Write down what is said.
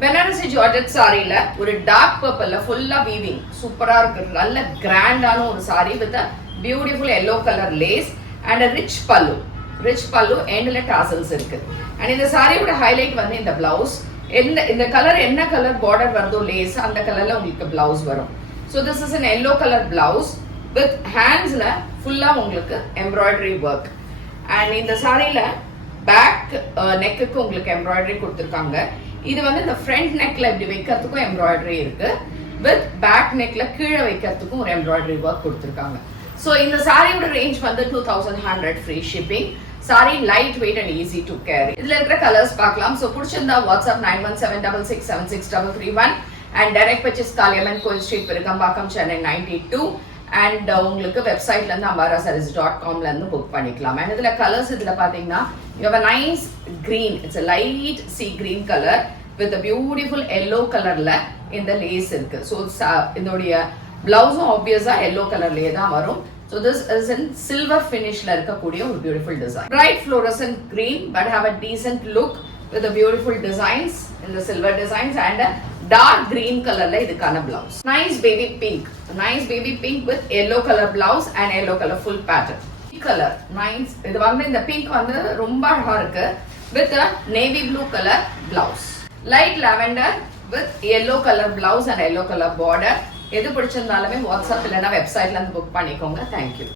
Benares Georgette saree la ஒரு dark purple la full weaving சூப்பரா இருக்கு நல்ல கிராண்டான ஒரு saree with a beautiful yellow color lace and a rich pallu endல tassels இருக்கு and இந்த saree ஓட highlight வந்து இந்த blouse இந்த கலர் என்ன கலர் border வருதோ lace அந்த கலர்ல உங்களுக்கு blouse வரும் so this is an yellow color blouse with hands la full உங்களுக்கு embroidery work and இந்த saree la back neck க்கு உங்களுக்கு embroidery கொடுத்திருக்காங்க இது வந்து இந்த front neckல இப்படி வைக்கிறதுக்கு embroidery இருக்கு with back neckல கீழ வைக்கிறதுக்கு ஒரு embroidery work கொடுத்திருக்காங்க so இந்த சாரியோட range வந்து 2100 free shipping saree light weight and easy to carry இதுல இருக்கிற கலர்ஸ் பார்க்கலாம் so பிடிச்சிருந்தா WhatsApp 9176676331 and direct purchase Kaliamman கோயில் ஸ்ட்ரீட் பெருகம்பாக்கம் சென்னை 92 and உங்களுக்கு வெப்சைட்ல இருந்து ambarasarees.com ல இருந்து புக் பண்ணிக்கலாம் and இதுல கலர்ஸ் இதுல பாத்தீங்கன்னா you have a nice green it's a light sea green color with a beautiful yellow colorல இந்த lace இருக்கு so இதோட blouse obviously yellow colorலயே தான் வரும் so this is in silver finishல இருக்கக்கூடிய ஒரு beautiful design bright fluorescent green but have a decent look with the beautiful designs in the silver designs and a dark green colorல இதுக்கான blouse nice baby pink with yellow color blouse and yellow color full pattern color nice இது வந்து இந்த pink வந்து ரொம்ப அழகா இருக்கு with a navy blue color blouse light lavender with yellow color blouse and yellow color border எது பிடிச்சிருந்தாலுமே WhatsApp இல்லனா வெப்சைட்ல இருந்து புக் பண்ணிக்கோங்க thank you